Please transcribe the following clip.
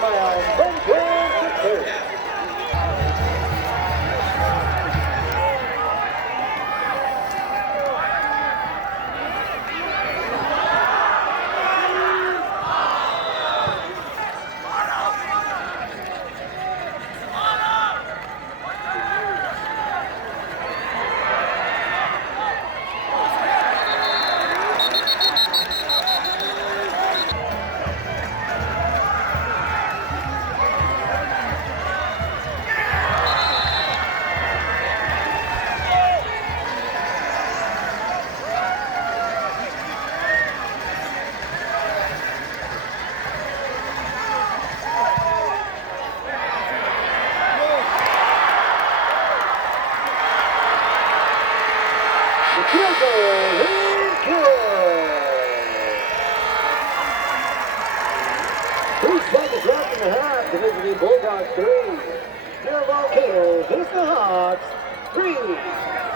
mound, Bunker to third. Field goal is good. 3 seconds left in the half. Division B Bulldogs 3. Your Volcanoes is the Hawks 3.